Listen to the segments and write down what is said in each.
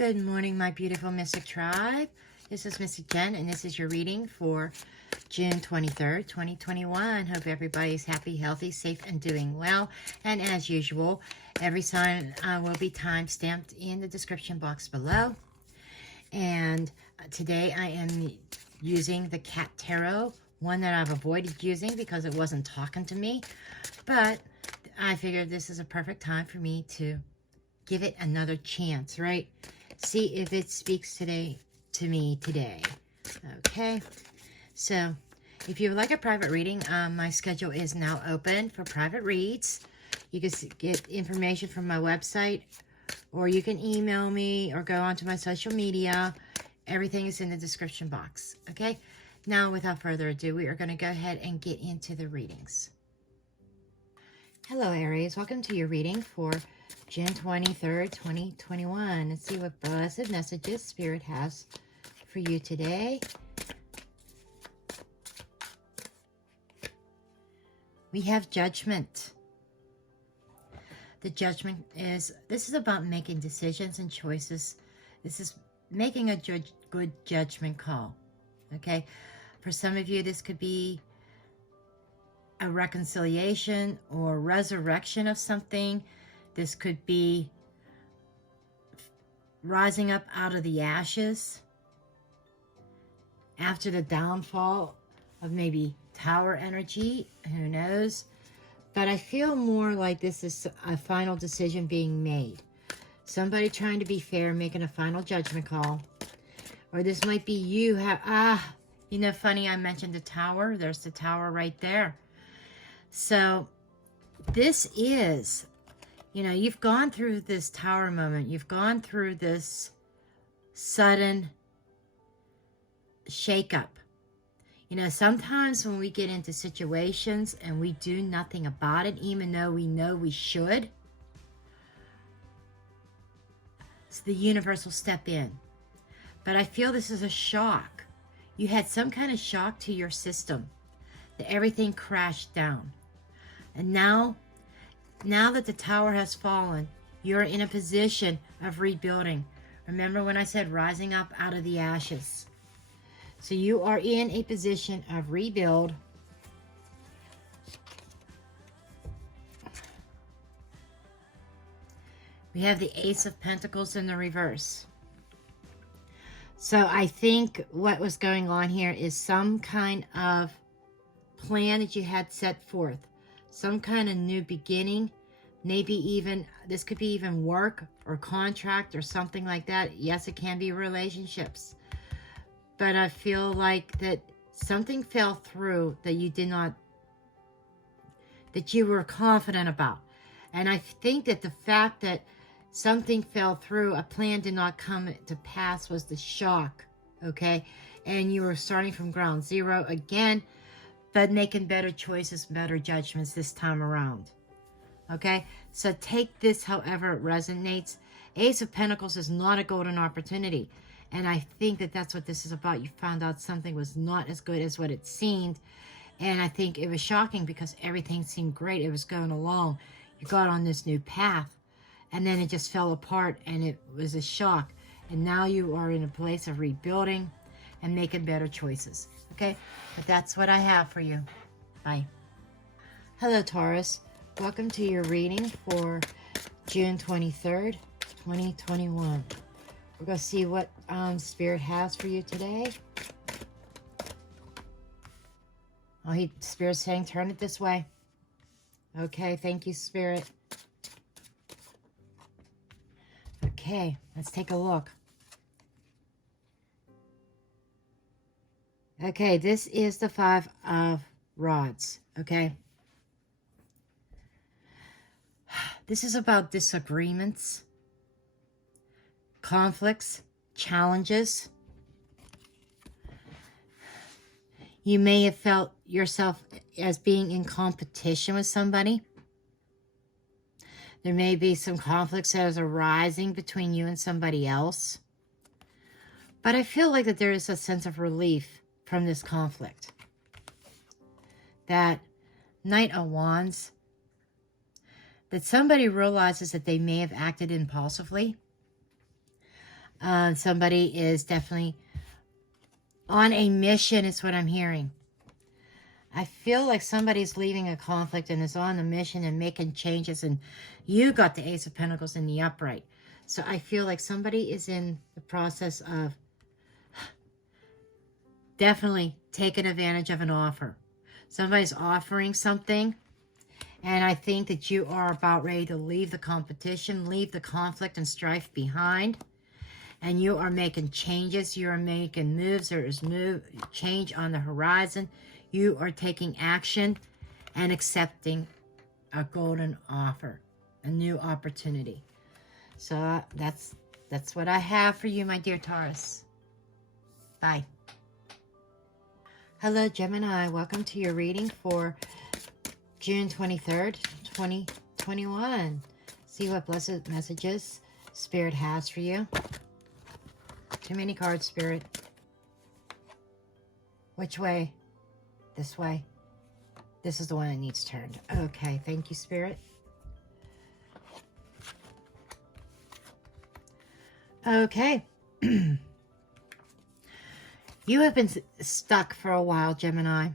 Good morning, my beautiful Mystic Tribe. This is Mystic Jen, and this is your reading for June 23rd, 2021. Hope everybody's happy, healthy, safe, and doing well. And as usual, every sign will be time-stamped in the description box below. And today I am using the Cat Tarot, one that I've avoided using because it wasn't talking to me. But I figured this is a perfect time for me to give it another chance, right? See if it speaks to me today. Okay, so if you would like a private reading, my schedule is now open for private reads. You can get information from my website, or you can email me or go onto my social media. Everything is in the description box. Okay, now without further ado, we are going to go ahead and get into the readings. Hello, Aries. Welcome to your reading for June 23rd, 2021. Let's see what blessed messages Spirit has for you today. We have Judgment. The Judgment is, this is about making decisions and choices. This is making a good judgment call. Okay? For some of you, this could be a reconciliation or resurrection of something. This could be rising up out of the ashes after the downfall of maybe tower energy, who knows. But I feel more like this is a final decision being made. Somebody trying to be fair, making a final judgment call. Or this might be you you know, funny, I mentioned the tower. There's the tower right there. So this is, you know, you've gone through this tower moment. You've gone through this sudden shakeup. You know, sometimes when we get into situations and we do nothing about it, even though we know we should, so the universe will step in. But I feel this is a shock. You had some kind of shock to your system, that everything crashed down. And now that the tower has fallen, you're in a position of rebuilding. Remember when I said rising up out of the ashes? So you are in a position of rebuild. We have the Ace of Pentacles in the reverse. So I think what was going on here is some kind of plan that you had set forth. Some kind of new beginning. Maybe even, this could be even work or contract or something like that. Yes, it can be relationships. But I feel like that something fell through that you did not, that you were confident about. And I think that the fact that something fell through, a plan did not come to pass, was the shock, okay? And you were starting from ground zero again, but making better choices, better judgments this time around. Okay, so take this however it resonates. Ace of Pentacles is not a golden opportunity. And I think that that's what this is about. You found out something was not as good as what it seemed. And I think it was shocking because everything seemed great. It was going along. You got on this new path. And then it just fell apart and it was a shock. And now you are in a place of rebuilding and making better choices. Okay, but that's what I have for you. Bye. Hello, Taurus. Welcome to your reading for June 23rd, 2021. We're going to see what Spirit has for you today. Oh, Spirit's saying turn it this way. Okay, thank you, Spirit. Okay, let's take a look. Okay, this is the Five of Rods, okay? This is about disagreements, conflicts, challenges. You may have felt yourself as being in competition with somebody. There may be some conflicts that are arising between you and somebody else. But I feel like that there is a sense of relief from this conflict. That Knight of Wands, that somebody realizes that they may have acted impulsively. Somebody is definitely on a mission is what I'm hearing. I feel like somebody's leaving a conflict and is on a mission and making changes, and you got the Ace of Pentacles in the upright. So I feel like somebody is in the process of definitely taking advantage of an offer. Somebody's offering something, and I think that you are about ready to leave the competition, leave the conflict and strife behind, and you are making changes. You are making moves. There is change on the horizon. You are taking action and accepting a golden offer, a new opportunity. So that's what I have for you, my dear Taurus. Bye. Hello, Gemini. Welcome to your reading for June 23rd, 2021. See what blessed messages Spirit has for you. Too many cards, Spirit. Which way? This way. This is the one that needs turned. Okay, thank you, Spirit. Okay. You have been stuck for a while, Gemini.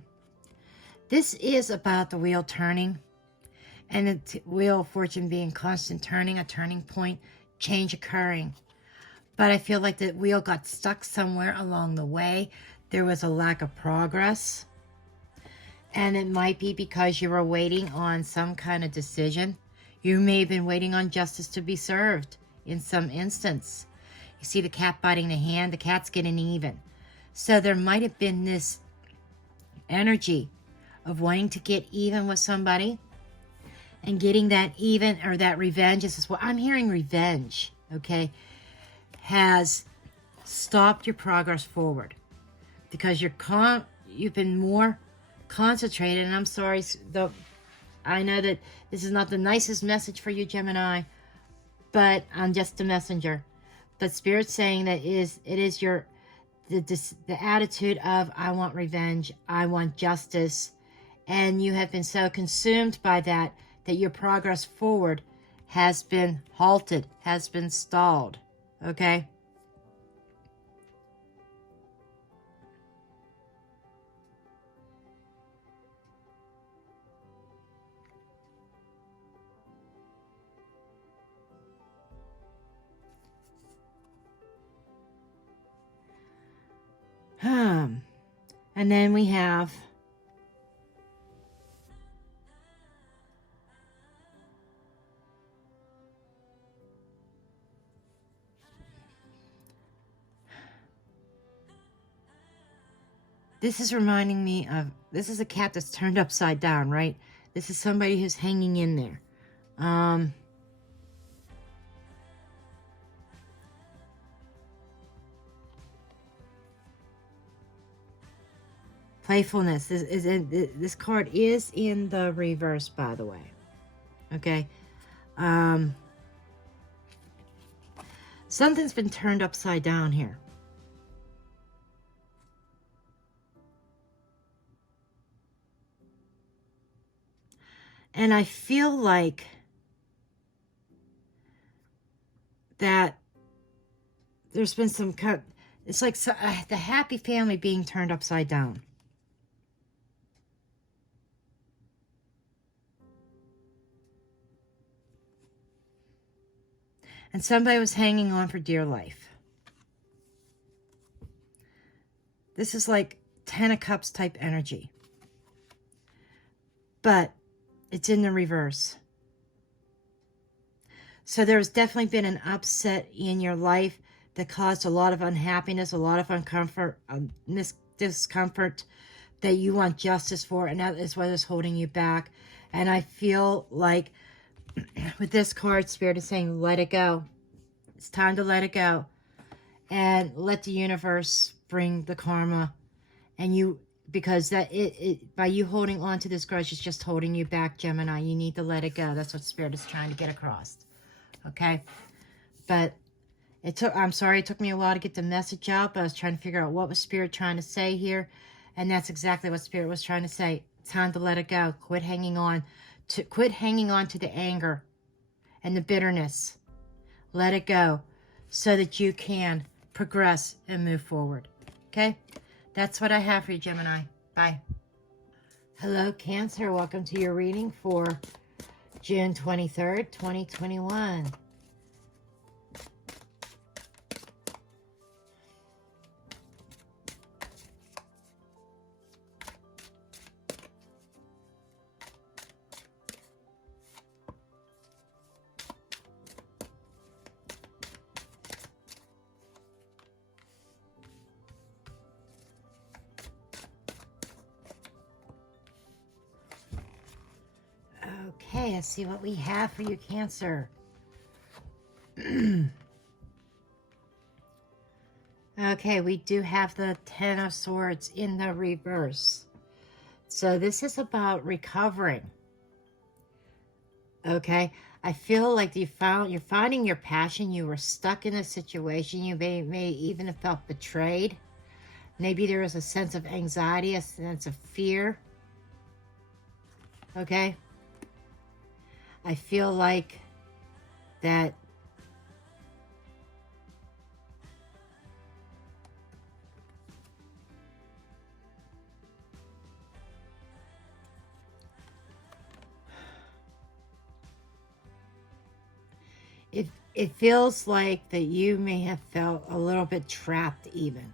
This is about the wheel turning, and the wheel of fortune being constant turning, a turning point, change occurring. But I feel like the wheel got stuck somewhere along the way. There was a lack of progress. And it might be because you were waiting on some kind of decision. You may have been waiting on justice to be served in some instance. You see the cat biting the hand, the cat's getting even. So there might have been this energy of wanting to get even with somebody and getting that even or that revenge. This is what I'm hearing, revenge, okay, has stopped your progress forward because you've been more concentrated. And I'm sorry, I know that this is not the nicest message for you, Gemini, but I'm just a messenger. But Spirit's saying that it is the attitude of I want revenge, I want justice, and you have been so consumed by that your progress forward has been halted, has been stalled. Okay? And then we have this is reminding me of, this is a cat that's turned upside down, right? This is somebody who's hanging in there. Playfulness this card is in the reverse, by the way. Okay. Something's been turned upside down here. And I feel like that there's been some cut. It's like the happy family being turned upside down. And somebody was hanging on for dear life. This is like 10 of Cups type energy. But it's in the reverse. So there's definitely been an upset in your life that caused a lot of unhappiness, a lot of discomfort that you want justice for, and that is what is holding you back. And I feel like with this card, Spirit is saying, let it go. It's time to let it go. And let the universe bring the karma. And you, because that by you holding on to this grudge, it's just holding you back, Gemini. You need to let it go. That's what Spirit is trying to get across. Okay? But I'm sorry, it took me a while to get the message out, but I was trying to figure out what was Spirit trying to say here. And that's exactly what Spirit was trying to say. Time to let it go. Quit hanging on to the anger and the bitterness. Let it go. so that you can progress and move forward. Okay? That's what I have for you, Gemini. Bye. Hello, Cancer. Welcome to your reading for June 23rd, 2021. Okay, let's see what we have for you, Cancer. Okay, we do have the Ten of Swords in the reverse. So this is about recovering. Okay, I feel like you're finding your passion. You were stuck in a situation. You may even have felt betrayed. Maybe there was a sense of anxiety, a sense of fear. Okay. I feel like that it feels like that you may have felt a little bit trapped even.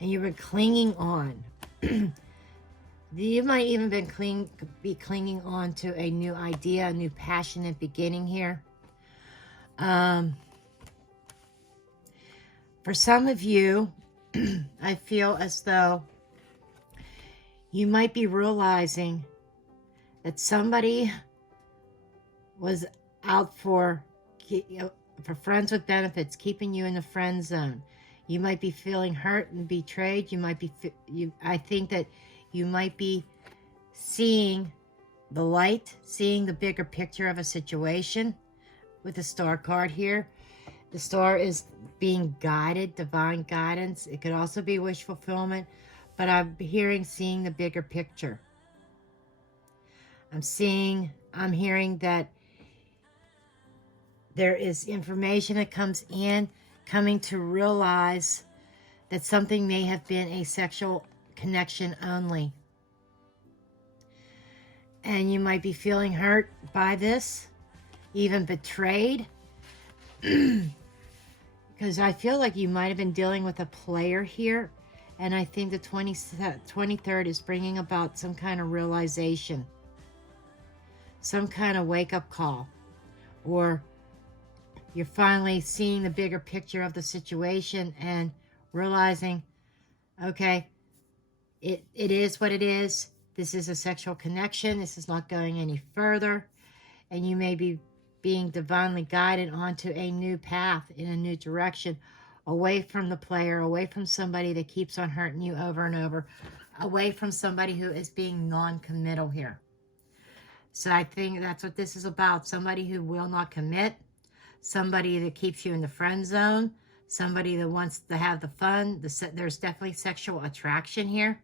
And you were clinging on. You might even be clinging on to a new idea, a new passionate beginning here. For some of you, I feel as though you might be realizing that somebody was out for friends with benefits, keeping you in the friend zone. You might be feeling hurt and betrayed. I think that you might be seeing the light, seeing the bigger picture of a situation with the Star card here. The Star is being guided, divine guidance. It could also be wish fulfillment, but I'm seeing the bigger picture. I'm hearing that there is information that comes in, coming to realize that something may have been a sexual connection only. And you might be feeling hurt by this, even betrayed. Because I feel like you might have been dealing with a player here. And I think the 23rd is bringing about some kind of realization. Some kind of wake-up call. Or you're finally seeing the bigger picture of the situation and realizing, okay, it is what it is. This is a sexual connection. This is not going any further. And you may be being divinely guided onto a new path, in a new direction, away from the player, away from somebody that keeps on hurting you over and over, away from somebody who is being non-committal here. So I think that's what this is about. Somebody who will not commit, somebody that keeps you in the friend zone, somebody that wants to have the fun. There's definitely sexual attraction here.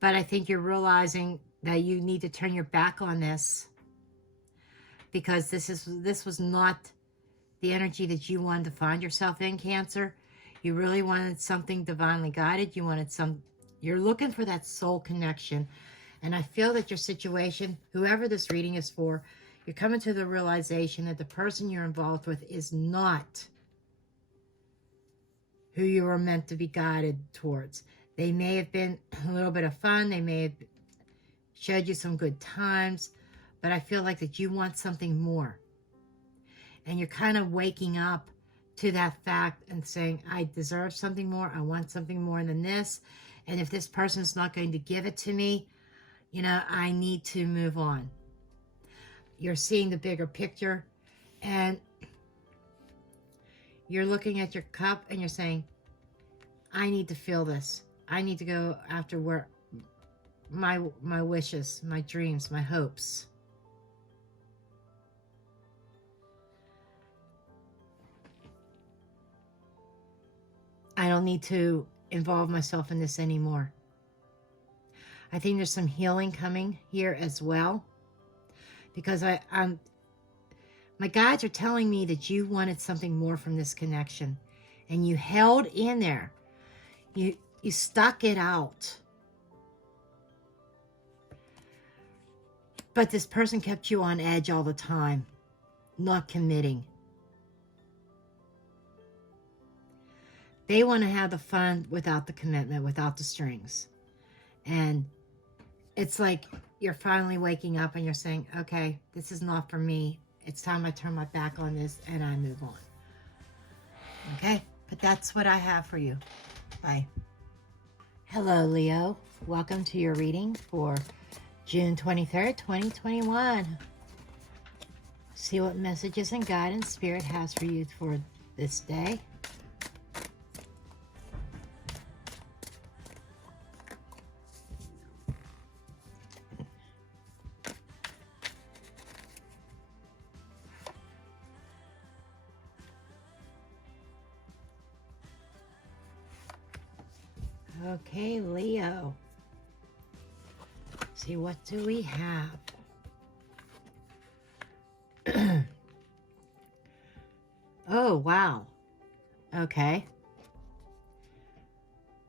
But I think you're realizing that you need to turn your back on this, because this was not the energy that you wanted to find yourself in, Cancer. You really wanted something divinely guided. You're looking for that soul connection. And I feel that your situation, whoever this reading is for, you're coming to the realization that the person you're involved with is not who you were meant to be guided towards. They may have been a little bit of fun. They may have showed you some good times. But I feel like that you want something more. And you're kind of waking up to that fact and saying, I deserve something more. I want something more than this. And if this person's not going to give it to me, I need to move on. You're seeing the bigger picture. And you're looking at your cup and you're saying, I need to feel this. I need to go after where my wishes, my dreams, my hopes. I don't need to involve myself in this anymore. I think there's some healing coming here as well. Because My guides are telling me that you wanted something more from this connection, and you held in there. You stuck it out. But this person kept you on edge all the time, not committing. They want to have the fun without the commitment, without the strings. And it's like you're finally waking up and you're saying, okay, this is not for me. It's time I turn my back on this and I move on. Okay? But that's what I have for you. Bye. Hello, Leo. Welcome to your reading for June 23rd, 2021. See what messages and guidance Spirit has for you for this day. Okay, Leo. See, what do we have? Oh, wow. Okay.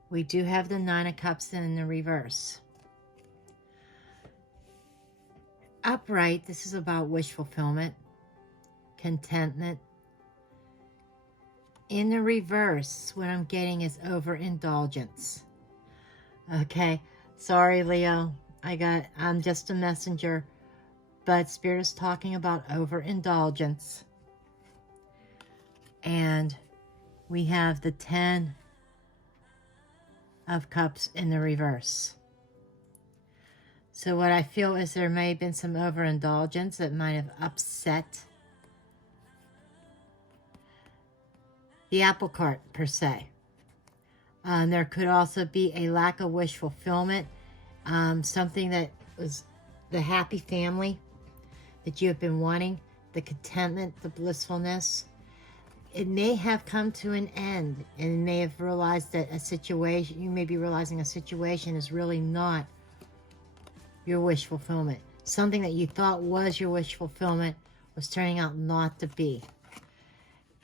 We do have the Nine of Cups in the reverse. Upright, this is about wish fulfillment, contentment. In the reverse, what I'm getting is overindulgence. Okay, sorry, Leo. I'm just a messenger, but Spirit is talking about overindulgence. And we have the 10 of Cups in the reverse. So what I feel is there may have been some overindulgence that might have upset the apple cart, per se. There could also be a lack of wish fulfillment. Something that was the happy family that you have been wanting, the contentment, the blissfulness. It may have come to an end, and you may have realized that you may be realizing a situation is really not your wish fulfillment. Something that you thought was your wish fulfillment was turning out not to be.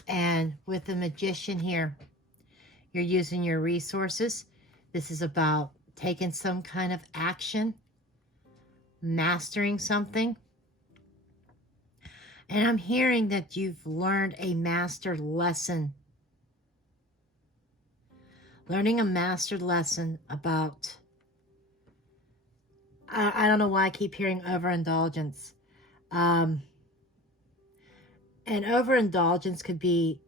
And with the Magician here, you're using your resources. This is about taking some kind of action, mastering something. And I'm hearing that you've learned a master lesson. Learning a master lesson about, I don't know why I keep hearing overindulgence. And overindulgence could be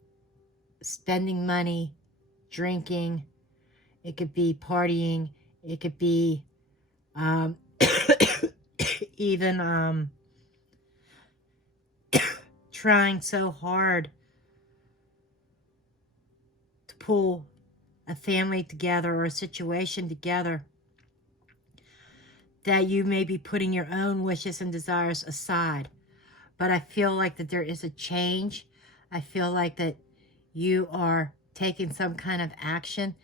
spending money, drinking. It could be partying. It could be even trying so hard to pull a family together or a situation together that you may be putting your own wishes and desires aside. But I feel like that there is a change. I feel like that you are taking some kind of action,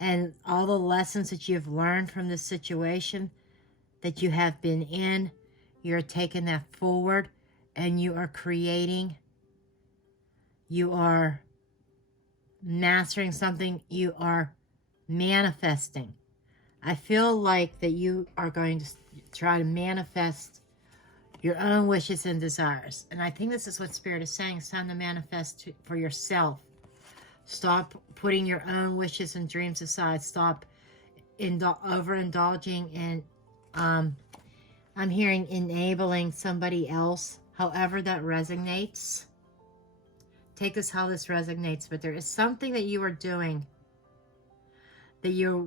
and all the lessons that you've learned from this situation that you have been in, you're taking that forward, and you are creating, you are mastering something, you are manifesting. I feel like that you are going to try to manifest your own wishes and desires. And I think this is what Spirit is saying. It's time to manifest for yourself. Stop putting your own wishes and dreams aside. Stop overindulging, and I'm hearing enabling somebody else, however that resonates. Take this how this resonates, but there is something that you are doing, that you're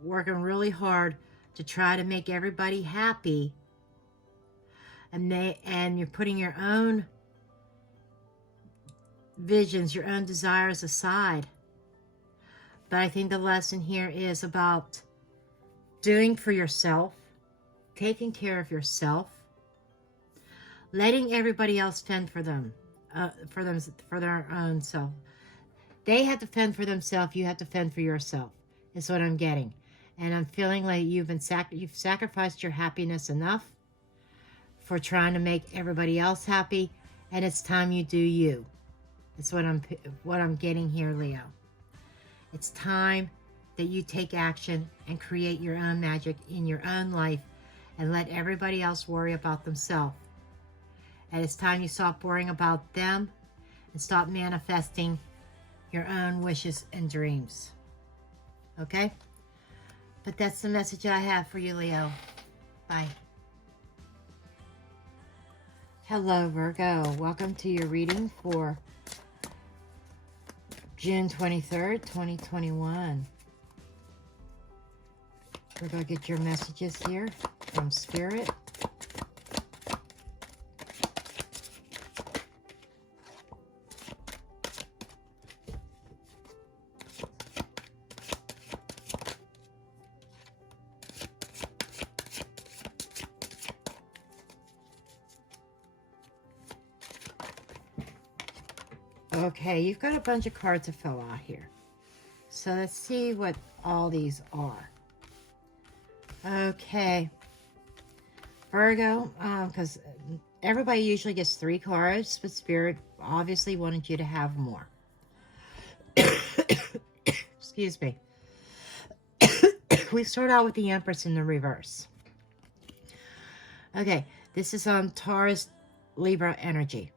working really hard to try to make everybody happy, and you're putting your own visions, your own desires aside. But I think the lesson here is about doing for yourself, taking care of yourself, letting everybody else fend for them, for their own self. They have to fend for themselves. You have to fend for yourself. Is what I'm getting, and I'm feeling like you've sacrificed your happiness enough for trying to make everybody else happy, And it's time you do you. That's what I'm getting here, Leo. It's time that you take action and create your own magic in your own life and let everybody else worry about themselves. And it's time you stop worrying about them and stop manifesting your own wishes and dreams. Okay? But that's the message I have for you, Leo. Bye. Hello, Virgo. Welcome to your reading for June 23rd, 2021. We're going to get your messages here from Spirit. Okay, you've got a bunch of cards to fill out here. So let's see what all these are. Okay. Virgo, because everybody usually gets 3 cards, but Spirit obviously wanted you to have more. Excuse me. We start out with the Empress in the reverse. Okay, this is Taurus, Libra energy.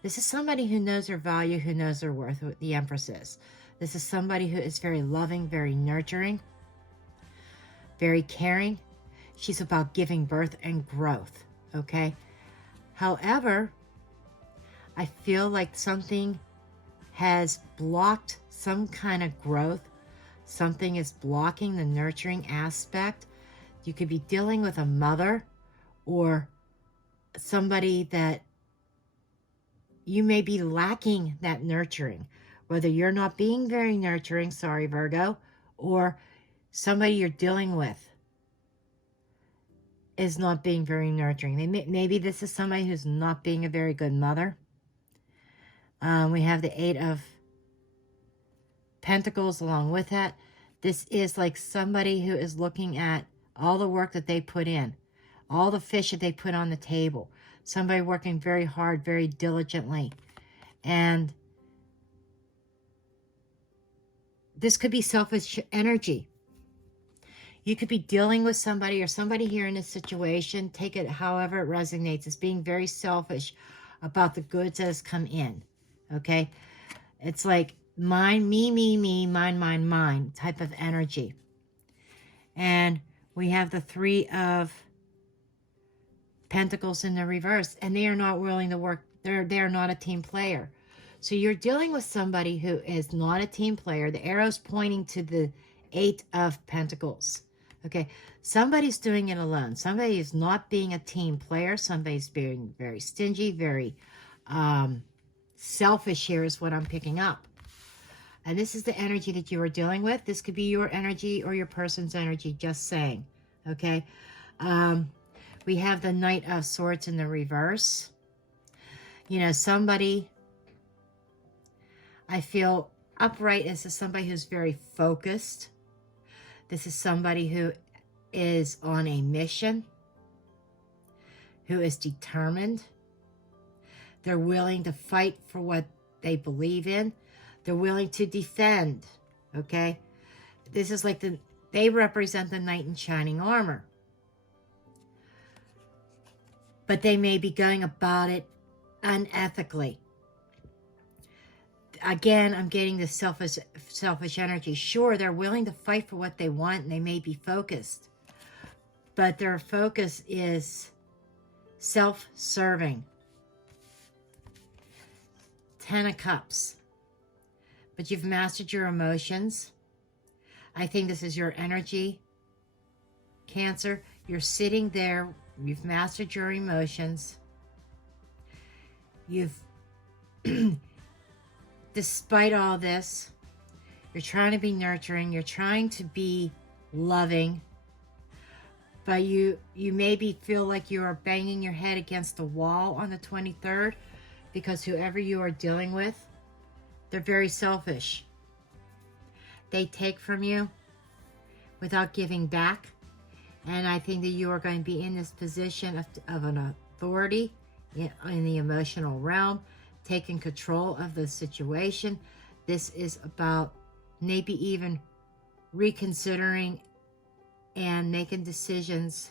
This is somebody who knows their value, who knows their worth, what the Empress is. This is somebody who is very loving, very nurturing, very caring. She's about giving birth and growth, okay? However, I feel like something has blocked some kind of growth. Something is blocking the nurturing aspect. You could be dealing with a mother or somebody that you may be lacking that nurturing, whether you're not being very nurturing, sorry, Virgo, or somebody you're dealing with is not being very nurturing. Maybe this is somebody who's not being a very good mother. We have the 8 of Pentacles along with that. This is like somebody who is looking at all the work that they put in, all the fish that they put on the table. Somebody working very hard, very diligently. And this could be selfish energy. You could be dealing with somebody or somebody here in this situation, take it however it resonates, as being very selfish about the goods that has come in. Okay? It's like mine, me, mine type of energy. And we have the 3 of Pentacles in the reverse, and they are not willing to work. They're not a team player. So you're dealing with somebody who is not a team player. The arrow's pointing to the 8 of Pentacles. Okay, somebody's doing it alone. Somebody is not being a team player. Somebody's being very stingy, very selfish here is what I'm picking up. And this is the energy that you are dealing with. This could be your energy or your person's energy, just saying. Okay, we have the Knight of Swords in the reverse. You know, somebody, I feel upright. This is somebody who's very focused. This is somebody who is on a mission, who is determined. They're willing to fight for what they believe in. They're willing to defend, okay? This is like they represent the knight in shining armor. But they may be going about it unethically. Again, I'm getting this selfish energy. Sure, they're willing to fight for what they want, and they may be focused. But their focus is self-serving. 10 of Cups. But you've mastered your emotions. I think this is your energy, Cancer. You're sitting there. You've mastered your emotions. You've, despite all this, you're trying to be nurturing. You're trying to be loving. But you maybe feel like you are banging your head against the wall on the 23rd because whoever you are dealing with, they're very selfish. They take from you without giving back. And I think that you are going to be in this position of an authority in the emotional realm, taking control of the situation. This is about maybe even reconsidering and making decisions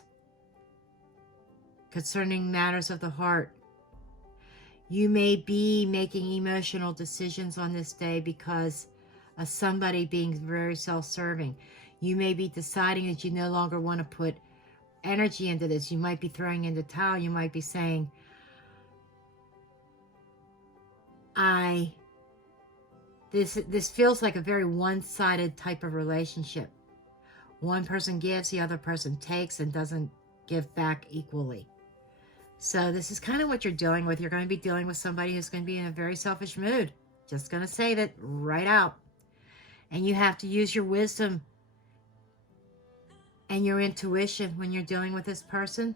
concerning matters of the heart. You may be making emotional decisions on this day because of somebody being very self-serving. You may be deciding that you no longer want to put energy into this. You might be throwing in the towel. You might be saying, this feels like a very one-sided type of relationship. One person gives, the other person takes, and doesn't give back equally. So this is kind of what you're dealing with. You're going to be dealing with somebody who's going to be in a very selfish mood. Just going to say that right out. And you have to use your wisdom and your intuition when you're dealing with this person.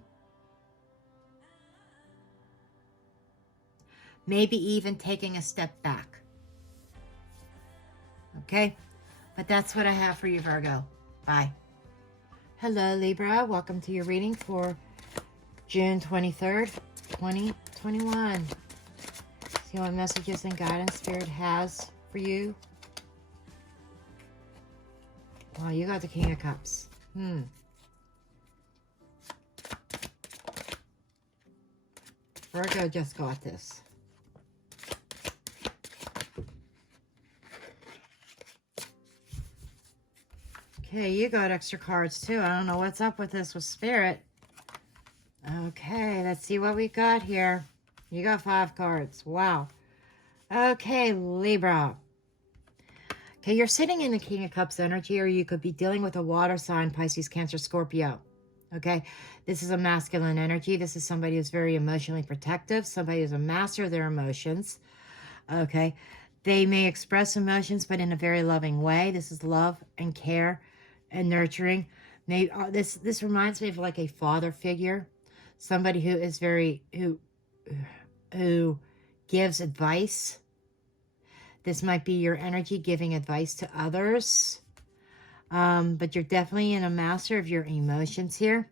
Maybe even taking a step back. Okay? But that's what I have for you, Virgo. Bye. Hello, Libra. Welcome to your reading for June 23rd, 2021. See what messages and guidance Spirit has for you. Wow, you got the King of Cups. Virgo just got this. Okay, you got extra cards too. I don't know what's up with this with Spirit. Okay, let's see what we got here. You got 5 cards. Wow. Okay, Libra. Okay, you're sitting in the King of Cups energy, or you could be dealing with a water sign, Pisces, Cancer, Scorpio. Okay, this is a masculine energy. This is somebody who's very emotionally protective, somebody who's a master of their emotions. Okay, they may express emotions, but in a very loving way. This is love and care and nurturing. Maybe this reminds me of like a father figure, somebody who is who gives advice. This might be your energy giving advice to others. But you're definitely in a master of your emotions here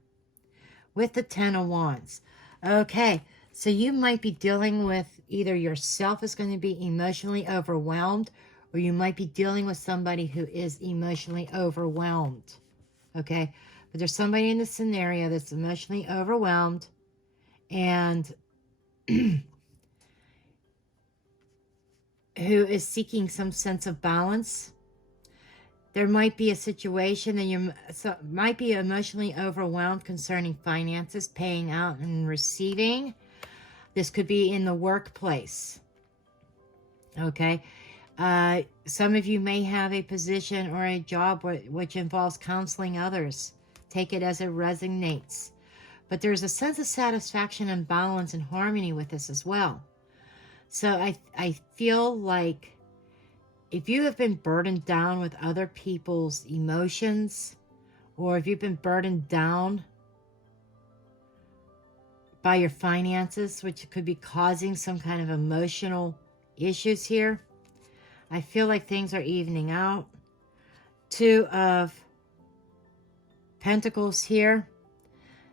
with the 10 of Wands. Okay, so you might be dealing with either yourself is going to be emotionally overwhelmed, or you might be dealing with somebody who is emotionally overwhelmed. Okay, but there's somebody in the scenario that's emotionally overwhelmed and who is seeking some sense of balance. There might be a situation that you might be emotionally overwhelmed concerning finances, paying out and receiving. This could be in the workplace. Okay. Some of you may have a position or a job which involves counseling others. Take it as it resonates. But there's a sense of satisfaction and balance and harmony with this as well. So I feel like if you have been burdened down with other people's emotions, or if you've been burdened down by your finances, which could be causing some kind of emotional issues here, I feel like things are evening out. 2 of Pentacles here.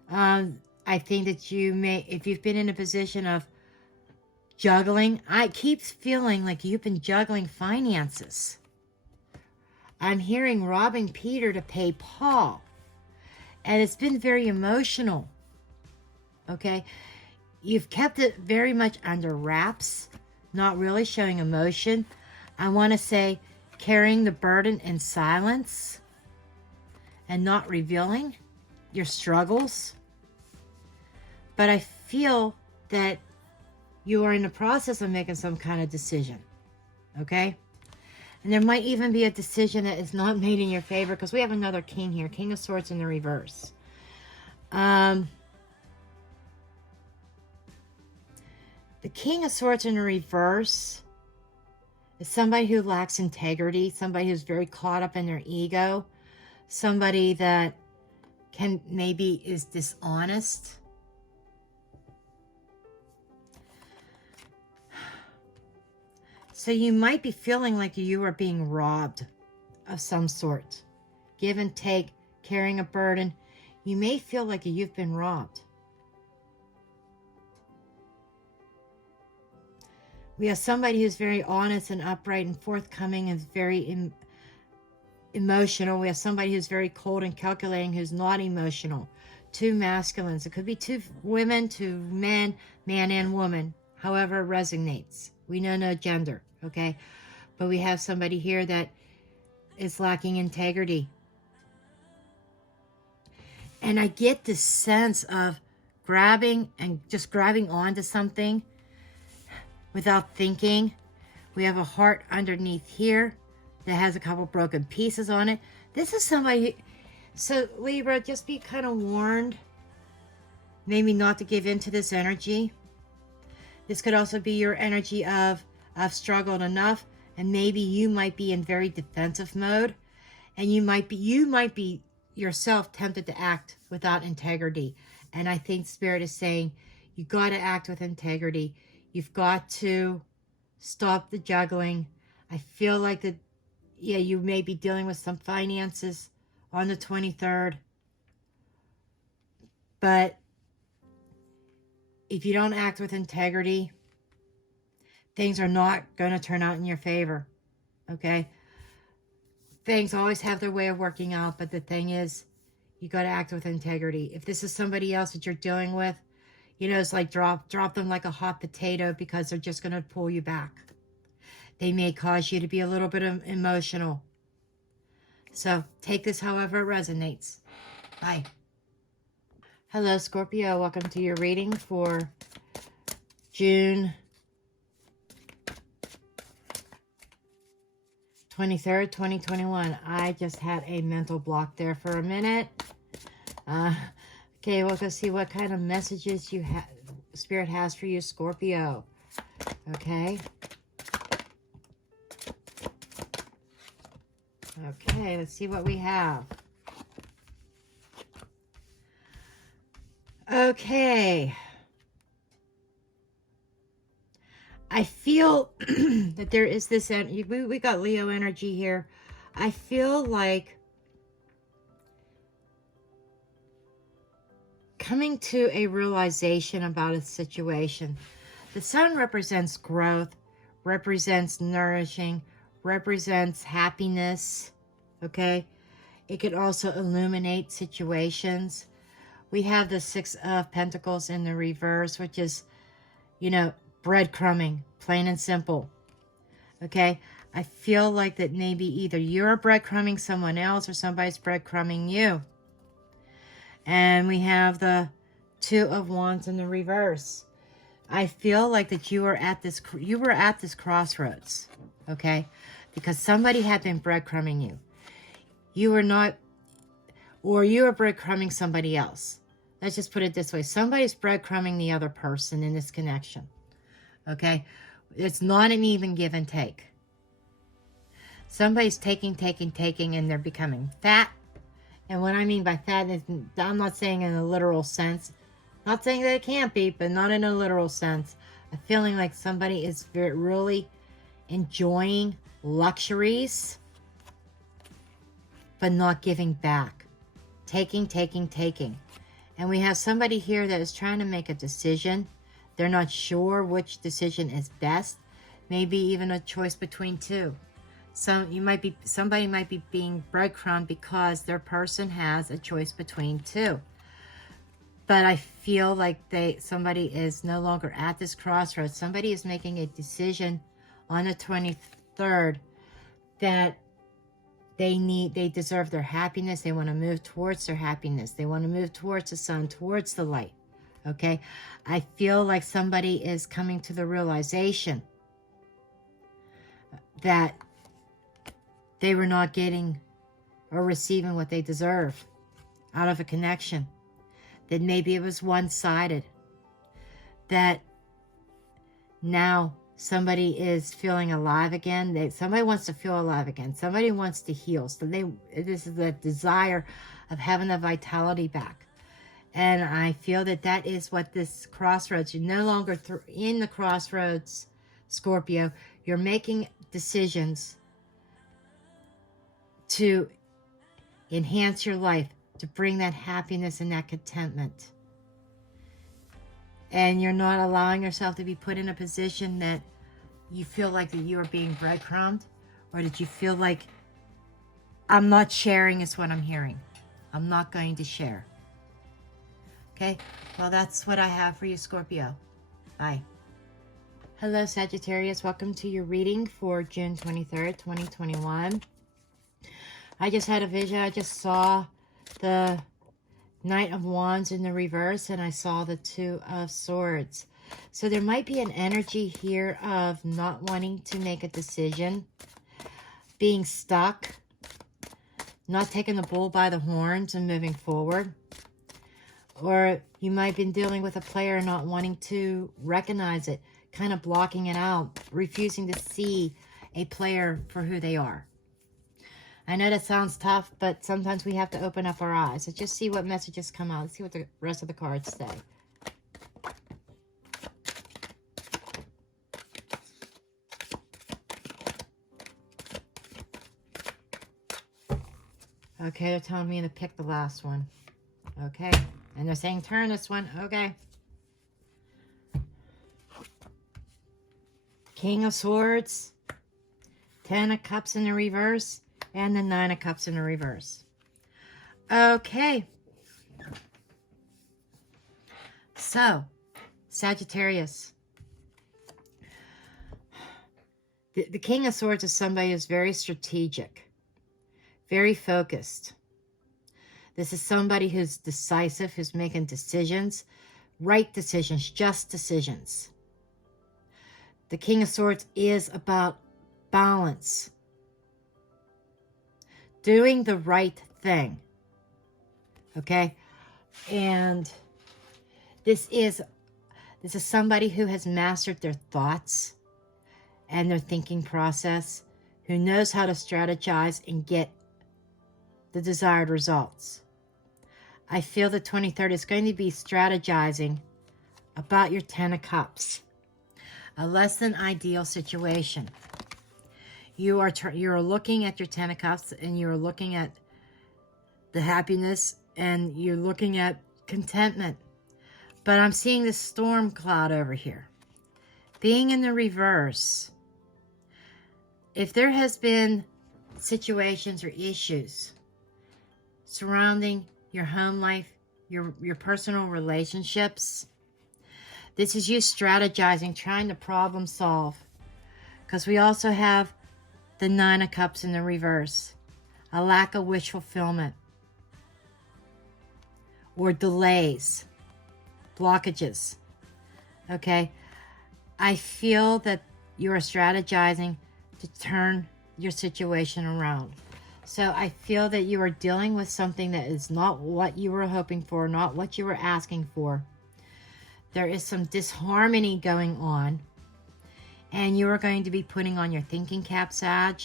I think that you may, if you've been in a position of juggling, I keep feeling like you've been juggling finances. I'm hearing robbing Peter to pay Paul. And it's been very emotional. Okay? You've kept it very much under wraps, not really showing emotion. I want to say carrying the burden in silence and not revealing your struggles. But I feel that you are in the process of making some kind of decision. Okay? And there might even be a decision that is not made in your favor, because we have another king here. King of Swords in the reverse. The King of Swords in the reverse is somebody who lacks integrity, somebody who's very caught up in their ego, somebody that maybe is dishonest. So you might be feeling like you are being robbed of some sort. Give and take, carrying a burden. You may feel like you've been robbed. We have somebody who's very honest and upright and forthcoming and very emotional. We have somebody who's very cold and calculating, who's not emotional. Two masculines. It could be two women, two men, man and woman, however it resonates. We know no gender, okay? But we have somebody here that is lacking integrity. And I get this sense of grabbing onto something without thinking. We have a heart underneath here that has a couple broken pieces on it. This is somebody, so Libra, just be kind of warned, maybe not to give into this energy. This could also be your energy of I've struggled enough, and maybe you might be in very defensive mode, and you might be yourself tempted to act without integrity. And I think Spirit is saying you got to act with integrity. You've got to stop the juggling. I feel like you may be dealing with some finances on the 23rd. But if you don't act with integrity, things are not going to turn out in your favor. Okay? Things always have their way of working out, but the thing is, you got to act with integrity. If this is somebody else that you're dealing with, it's like drop them like a hot potato, because they're just going to pull you back. They may cause you to be a little bit emotional. So take this however it resonates. Bye. Hello, Scorpio. Welcome to your reading for June 23rd, 2021. I just had a mental block there for a minute. Okay, we'll go see what kind of messages Spirit has for you, Scorpio. Okay. Okay, let's see what we have. Okay. I feel that there is this, we got Leo energy here. I feel like coming to a realization about a situation. The sun represents growth, represents nourishing, represents happiness, okay? It could also illuminate situations. We have the Six of Pentacles in the reverse, which is, breadcrumbing, plain and simple, okay? I feel like that maybe either you're breadcrumbing someone else or somebody's breadcrumbing you. And we have the Two of Wands in the reverse. I feel like that you were at this crossroads, okay? Because somebody had been breadcrumbing you. You were not, or you were breadcrumbing somebody else. Let's just put it this way. Somebody's breadcrumbing the other person in this connection, okay? It's not an even give and take. Somebody's taking, and they're becoming fat. And what I mean by fat is, I'm not saying in a literal sense. Not saying that it can't be, but not in a literal sense. I'm feeling like somebody is really enjoying luxuries, but not giving back. Taking. And we have somebody here that is trying to make a decision. They're not sure which decision is best. Maybe even a choice between two. Somebody might be being breadcrumbed because their person has a choice between two. But I feel like somebody is no longer at this crossroads. Somebody is making a decision on the 23rd that they deserve their happiness. They want to move towards their happiness. They want to move towards the sun, towards the light. Okay? I feel like somebody is coming to the realization that they were not getting or receiving what they deserve out of a connection. That maybe it was one-sided. That now somebody is feeling alive again. Somebody wants to feel alive again. Somebody wants to heal. So this is the desire of having the vitality back. And I feel that is what this crossroads, you're no longer in the crossroads, Scorpio. You're making decisions to enhance your life, to bring that happiness and that contentment. And you're not allowing yourself to be put in a position that you feel like that you are being breadcrumbed? Or did you feel like, I'm not sharing is what I'm hearing. I'm not going to share. Okay, well, that's what I have for you, Scorpio. Bye. Hello, Sagittarius. Welcome to your reading for June 23rd, 2021. I just had a vision. I just saw the Knight of Wands in the reverse, and I saw the Two of Swords. So there might be an energy here of not wanting to make a decision, being stuck, not taking the bull by the horns and moving forward. Or you might have been dealing with a player not wanting to recognize it, kind of blocking it out, refusing to see a player for who they are. I know that sounds tough, but sometimes we have to open up our eyes. Let's just see what messages come out. Let's see what the rest of the cards say. Okay, they're telling me to pick the last one. Okay, and they're saying turn this one. Okay. King of Swords, 10 of Cups in the reverse, and the 9 of Cups in the reverse. Okay. So, Sagittarius. The King of Swords is somebody who's very strategic, very focused. This is somebody who's decisive, who's making decisions, right decisions, just decisions. The King of Swords is about balance, doing the right thing, okay? And this is somebody who has mastered their thoughts and their thinking process, who knows how to strategize and get the desired results. I feel the 23rd is going to be strategizing about your 10 of Cups, a less than ideal situation. You are looking at your 10 of Cups, and you're looking at the happiness, and you're looking at contentment. But I'm seeing this storm cloud over here. Being in the reverse, if there has been situations or issues surrounding your home life, your personal relationships, this is you strategizing, trying to problem solve. Because we also have the 9 of Cups in the reverse. A lack of wish fulfillment. Or delays. Blockages. Okay? I feel that you are strategizing to turn your situation around. So I feel that you are dealing with something that is not what you were hoping for, not what you were asking for. There is some disharmony going on. And you are going to be putting on your thinking cap, Sag.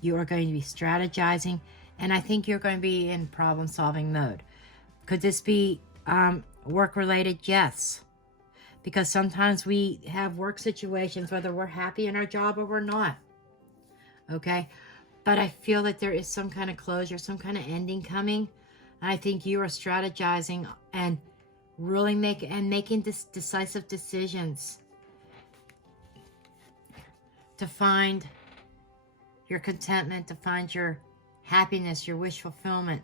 You are going to be strategizing. And I think you're going to be in problem-solving mode. Could this be work-related? Yes. Because sometimes we have work situations, whether we're happy in our job or we're not. Okay? But I feel that there is some kind of closure, some kind of ending coming. And I think you are strategizing and really making decisive decisions to find your contentment, to find your happiness, your wish fulfillment.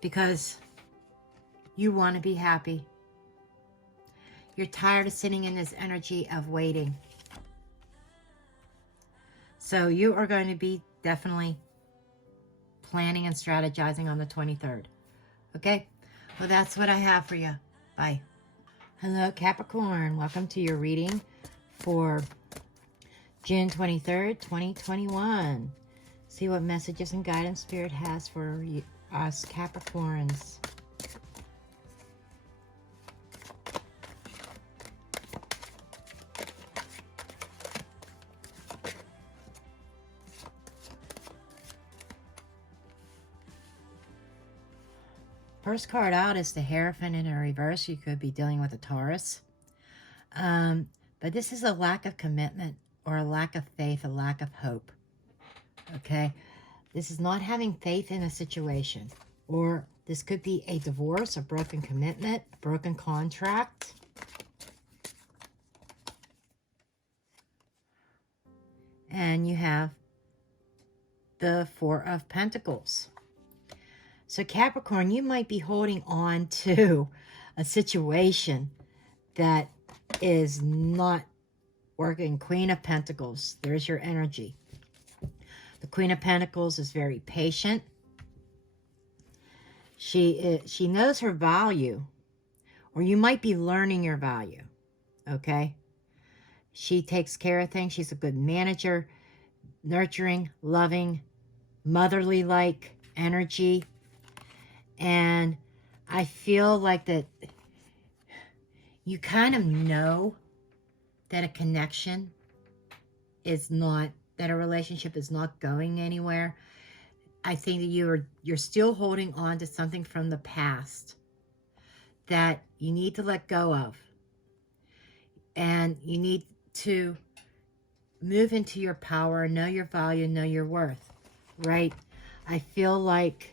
Because you want to be happy. You're tired of sitting in this energy of waiting. So you are going to be definitely planning and strategizing on the 23rd. Okay? Well, that's what I have for you. Bye. Hello, Capricorn. Welcome to your reading for June 23rd, 2021. See what messages and guidance Spirit has for us Capricorns. First card out is the Hierophant in a reverse. You could be dealing with a Taurus. But this is a lack of commitment or a lack of faith, a lack of hope. Okay? This is not having faith in a situation or This could be a divorce, a broken commitment, a broken contract. And you have the Four of Pentacles. So Capricorn, you might be holding on to a situation that is not working. Queen of Pentacles, there's your energy. The Queen of Pentacles is very patient. She knows her value, or you might be learning your value, okay? She takes care of things. She's a good manager, nurturing, loving, motherly-like energy. And I feel like that you kind of know that a connection is not, that a relationship is not going anywhere. I think that you're still holding on to something from the past that you need to let go of. And you need to move into your power, know your value, know your worth, right? I feel like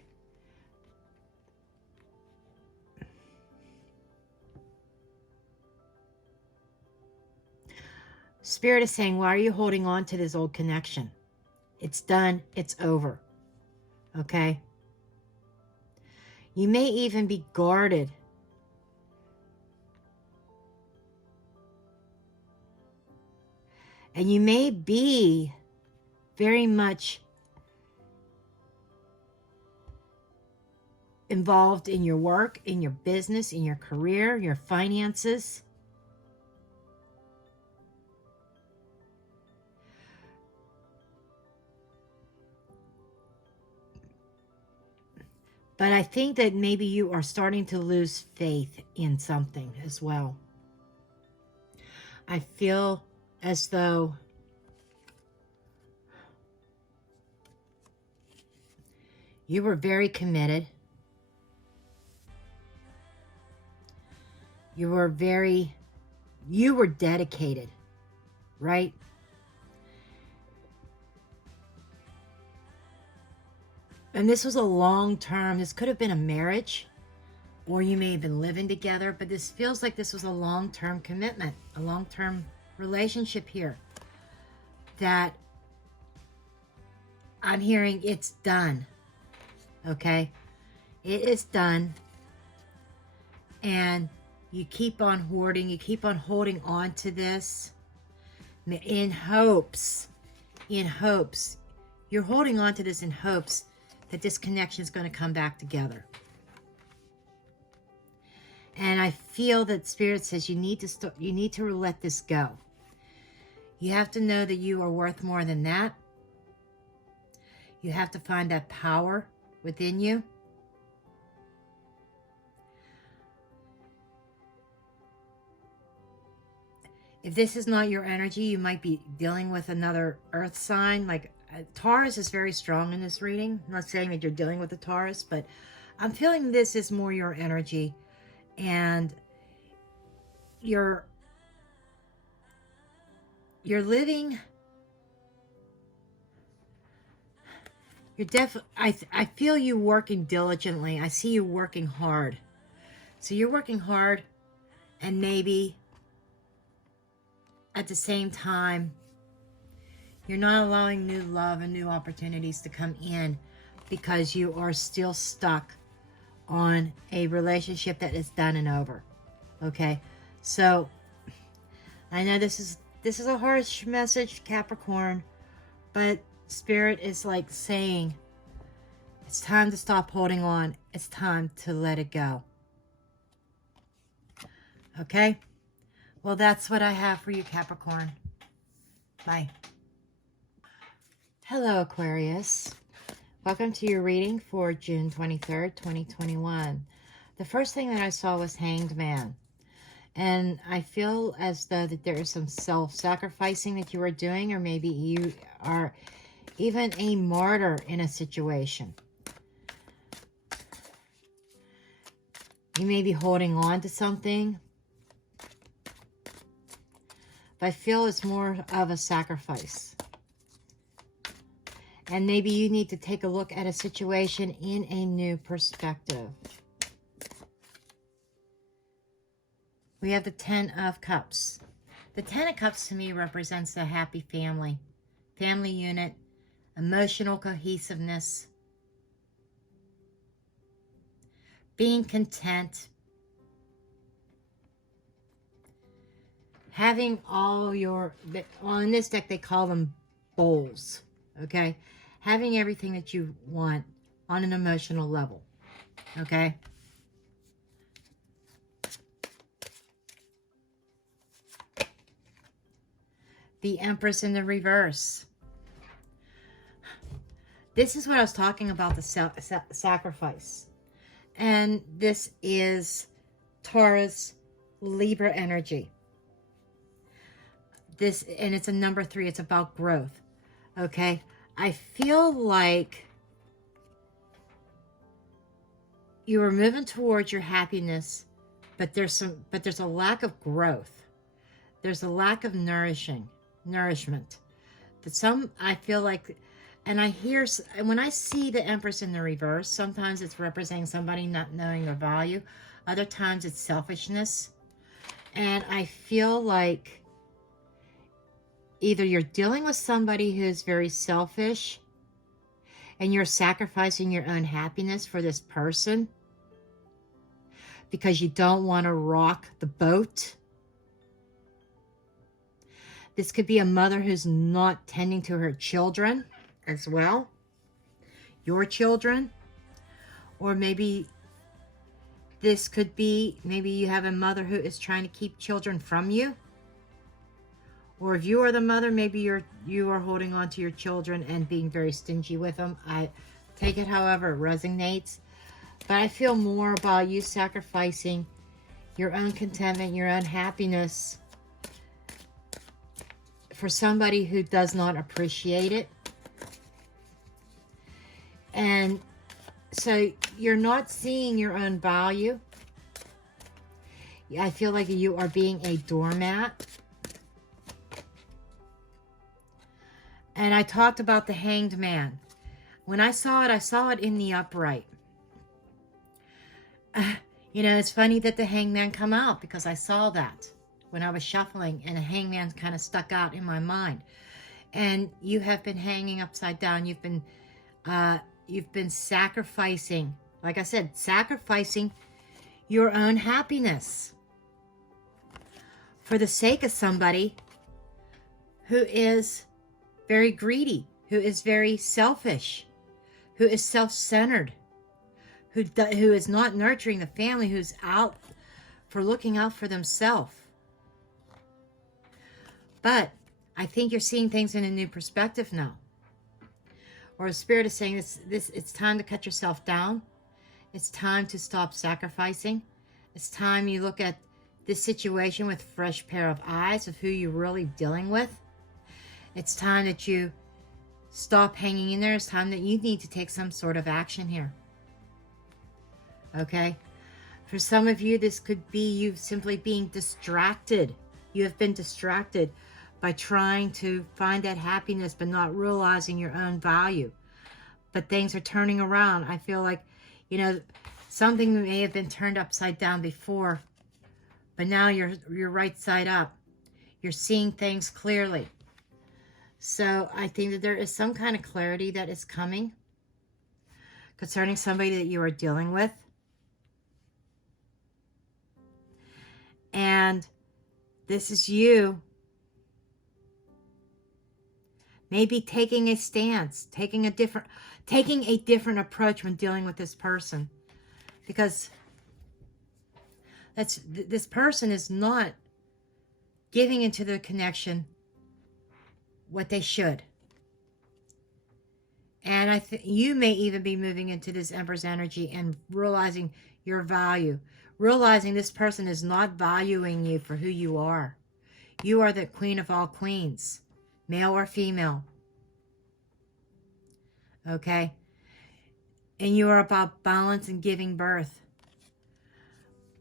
Spirit is saying, why are you holding on to this old connection? It's done. It's over. Okay? You may even be guarded. And you may be very much involved in your work, in your business, in your career, your finances. But I think that maybe you are starting to lose faith in something as well. I feel as though you were very committed. You were dedicated, right? And this was a long term. This could have been a marriage, or you may have been living together, but this feels like this was a long-term commitment, a long-term relationship here. That I'm hearing it's done. Okay? It is done. And you keep on hoarding, you keep on holding on to this in hopes. You're holding on to this in hopes that this connection is going to come back together. And I feel that Spirit says you need to let this go. You have to know that you are worth more than that. You have to find that power within you. If this is not your energy, you might be dealing with another earth sign. Like Taurus is very strong in this reading. I'm not saying that you're dealing with a Taurus, but I'm feeling this is more your energy. And you're living, I feel you working diligently. I see you working hard. So you're working hard, and maybe at the same time, you're not allowing new love and new opportunities to come in because you are still stuck on a relationship that is done and over. Okay? So I know this is a harsh message, Capricorn, but Spirit is like saying it's time to stop holding on. It's time to let it go. Okay? Well, that's what I have for you, Capricorn. Bye. Hello, Aquarius. Welcome to your reading for June 23rd, 2021. The first thing that I saw was Hanged Man. And I feel as though that there is some self-sacrificing that you are doing, or maybe you are even a martyr in a situation. You may be holding on to something. But I feel it's more of a sacrifice. And maybe you need to take a look at a situation in a new perspective. We have the Ten of Cups. The Ten of Cups to me represents a happy family, family unit, emotional cohesiveness, being content, having all your, on this deck they call them bowls, okay? Having everything that you want on an emotional level, okay? The Empress in the reverse. This is what I was talking about, the sacrifice. And this is Taurus, Libra energy. This, and it's a number 3. It's about growth. Okay. I feel like you are moving towards your happiness, but there's a lack of growth. There's a lack of nourishment. That I feel like, and when I see the Empress in the reverse, sometimes it's representing somebody not knowing their value. Other times it's selfishness. And I feel like either you're dealing with somebody who's very selfish and you're sacrificing your own happiness for this person because you don't want to rock the boat. This could be a mother who's not tending to her children as well. Your children. Or maybe this could be, maybe you have a mother who is trying to keep children from you. Or if you are the mother, maybe you are holding on to your children and being very stingy with them. I take it however it resonates. But I feel more about you sacrificing your own contentment, your own happiness for somebody who does not appreciate it. And so you're not seeing your own value. I feel like you are being a doormat. And I talked about the Hanged Man. When I saw it in the upright. You know, it's funny that the Hanged Man come out because I saw that when I was shuffling, and the Hanged Man kind of stuck out in my mind. And you have been hanging upside down. You've been sacrificing, like I said, sacrificing your own happiness for the sake of somebody who is very greedy, who is very selfish, who is self-centered, who is not nurturing the family, who's out for looking out for themselves. But I think you're seeing things in a new perspective now. Or the Spirit is saying it's time to cut yourself down. It's time to stop sacrificing. It's time you look at this situation with a fresh pair of eyes of who you're really dealing with. It's time that you stop hanging in there. It's time that you need to take some sort of action here. Okay? For some of you, this could be you simply being distracted. You have been distracted by trying to find that happiness but not realizing your own value. But things are turning around. I feel like, you know, something may have been turned upside down before, but now you're right side up. You're seeing things clearly. So I think that there is some kind of clarity that is coming concerning somebody that you are dealing with. And this is you maybe taking a stance, taking a different approach when dealing with this person. Because this person is not giving into the connection what they should. And I think you may even be moving into this Empress energy and realizing your value. Realizing this person is not valuing you for who you are. You are the queen of all queens. Male or female. Okay? And you are about balance and giving birth.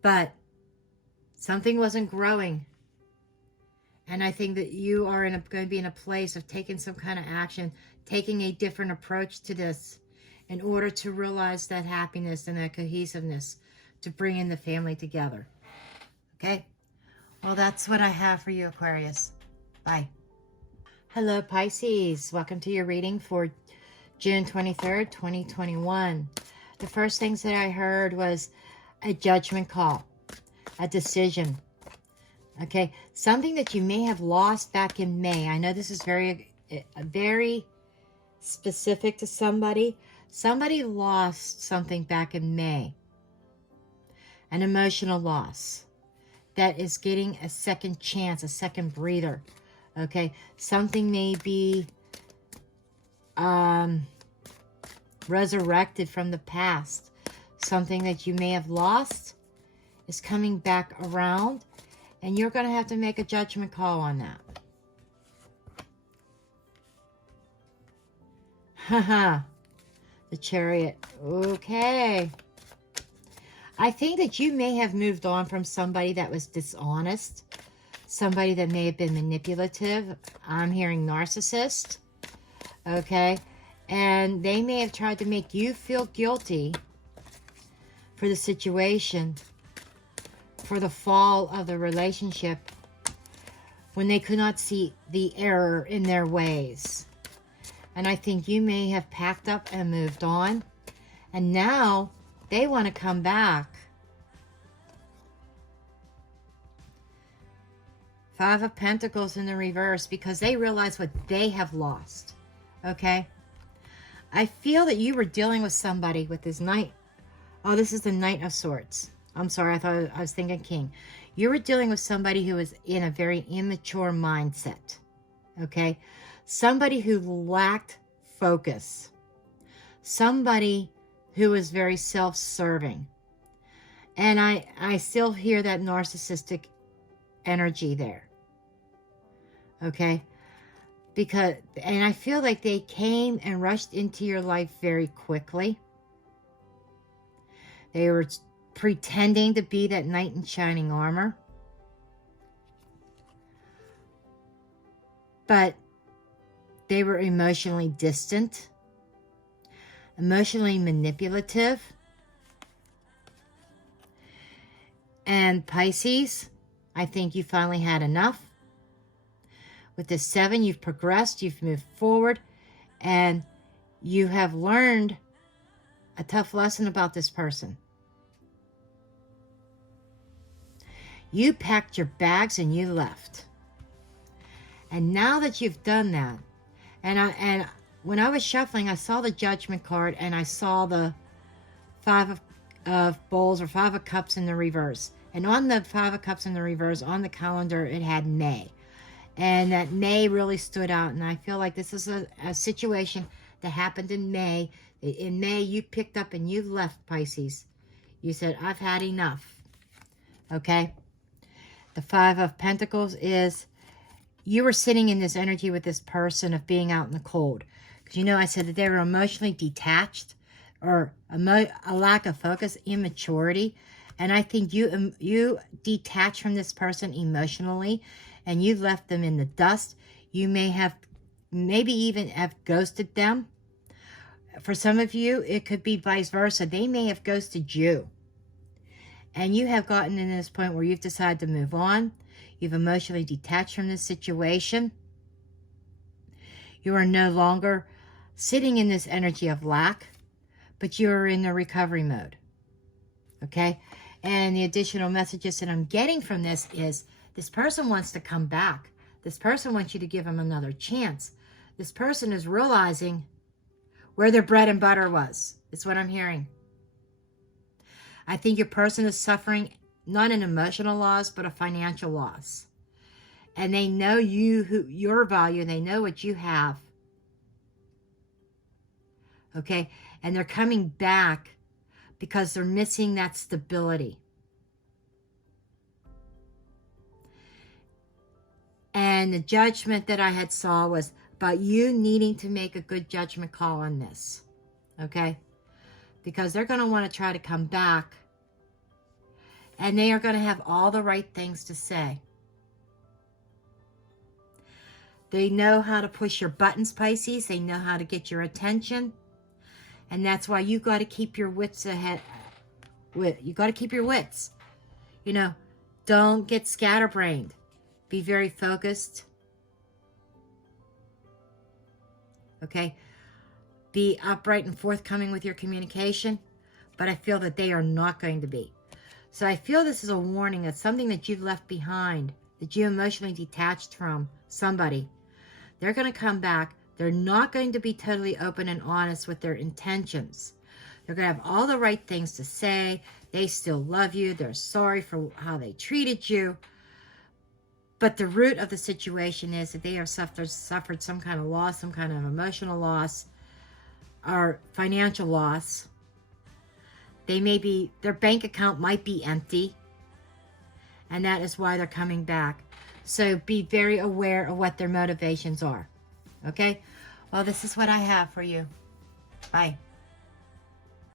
But something wasn't growing. And I think that you are going to be in a place of taking some kind of action, taking a different approach to this in order to realize that happiness and that cohesiveness to bring in the family together. Okay? Well, that's what I have for you, Aquarius. Bye. Hello, Pisces. Welcome to your reading for June 23rd, 2021. The first things that I heard was a judgment call, a decision. Okay, something that you may have lost back in May. I know this is very specific to somebody. Somebody lost something back in May. An emotional loss that is getting a second chance, a second breather. Okay, something may be resurrected from the past. Something that you may have lost is coming back around, and you're going to have to make a judgment call on that. Haha, the Chariot. Okay. I think that you may have moved on from somebody that was dishonest, somebody that may have been manipulative. I'm hearing narcissist. Okay. And they may have tried to make you feel guilty for the situation, for the fall of the relationship, when they could not see the error in their ways. And I think you may have packed up and moved on, and now they want to come back. 5 of Pentacles in the reverse, because they realize what they have lost. Okay? I feel that you were dealing with somebody with this Knight. Oh, this is the Knight of Swords. I'm sorry, I was thinking King. You were dealing with somebody who was in a very immature mindset. Okay? Somebody who lacked focus. Somebody who was very self-serving. And I still hear that narcissistic energy there. Okay? And I feel like they came and rushed into your life very quickly. They were pretending to be that knight in shining armor. But they were emotionally distant, emotionally manipulative. And Pisces, I think you finally had enough. With the 7, you've progressed, you've moved forward, and you have learned a tough lesson about this person. You packed your bags and you left. And now that you've done that, and when I was shuffling, I saw the Judgment card, and I saw the 5 of Bowls or 5 of Cups in the reverse. And on the 5 of Cups in the reverse, on the calendar, it had May. And that May really stood out. And I feel like this is a situation that happened in May. In May, you picked up and you left, Pisces. You said, I've had enough. Okay? The 5 of Pentacles is you were sitting in this energy with this person of being out in the cold. Because you know I said that they were emotionally detached, or a lack of focus, immaturity. And I think you detached from this person emotionally, and you left them in the dust. You maybe even have ghosted them. For some of you, it could be vice versa. They may have ghosted you. And you have gotten to this point where you've decided to move on. You've emotionally detached from this situation. You are no longer sitting in this energy of lack, but you are in the recovery mode. Okay? And the additional messages that I'm getting from this is, this person wants to come back. This person wants you to give them another chance. This person is realizing where their bread and butter was. That's what I'm hearing. I think your person is suffering not an emotional loss, but a financial loss. And they know your value. They know what you have. Okay? And they're coming back because they're missing that stability. And the judgment that I had saw was about you needing to make a good judgment call on this. Okay? Because they're going to want to try to come back. And they are going to have all the right things to say. They know how to push your buttons, Pisces. They know how to get your attention. And that's why you got to keep your wits ahead. You got to keep your wits. You know, don't get scatterbrained. Be very focused. Okay? Be upright and forthcoming with your communication. But I feel that they are not going to be. So I feel this is a warning that something that you've left behind, that you emotionally detached from somebody, they're going to come back. They're not going to be totally open and honest with their intentions. They're going to have all the right things to say. They still love you. They're sorry for how they treated you. But the root of the situation is that they have suffered some kind of loss, some kind of emotional loss or financial loss. Their bank account might be empty. And that is why they're coming back. So be very aware of what their motivations are. Okay? Well, this is what I have for you. Bye.